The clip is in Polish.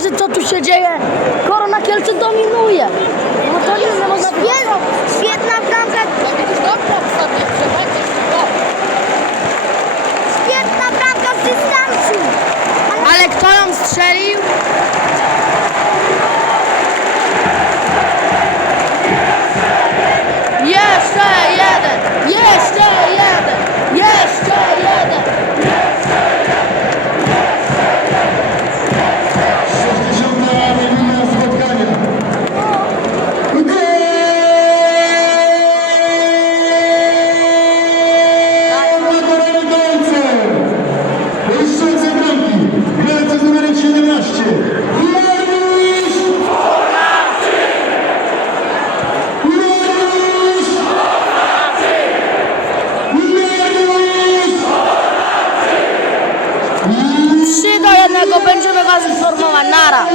zobaczyć co tu się dzieje. Korona Kielce dominuje. No to nie można Świetna, świetna bramka, świetna bramka z dystansu. Ale kto ją strzelił? 3 do 1 będziemy was informować. Nara.